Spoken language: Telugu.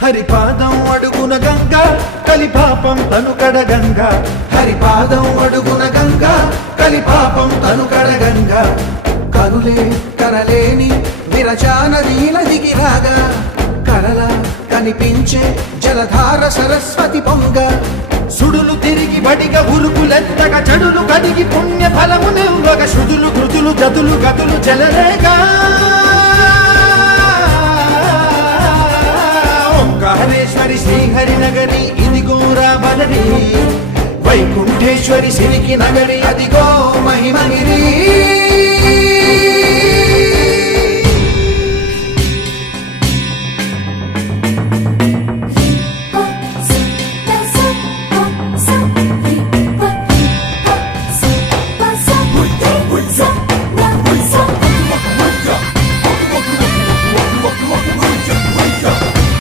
హరిపాదం అడుగున గంగా కలిపాపం తను కడగంగా హరిపాదం అడుగున గంగా కలిపాపం తను కడగంగా కనులే కరలేని విరచానదీల దిగిరాగా కలలా కనిపించే జలధార సరస్వతి పొంగ సుడులు తిరిగి బడిగా ఉరుకులెత్తగా చెడులు కడిగి పుణ్య ఫలము నివ్వగా శుదులు కృతులు గతులు గతులు జలరేగా ఓంకారేశ్వరి శ్రీహరి నగరి ఇదిగోరా బలరి వైకుంఠేశ్వరి సిరికి నగరి అదిగో మహిమగిరి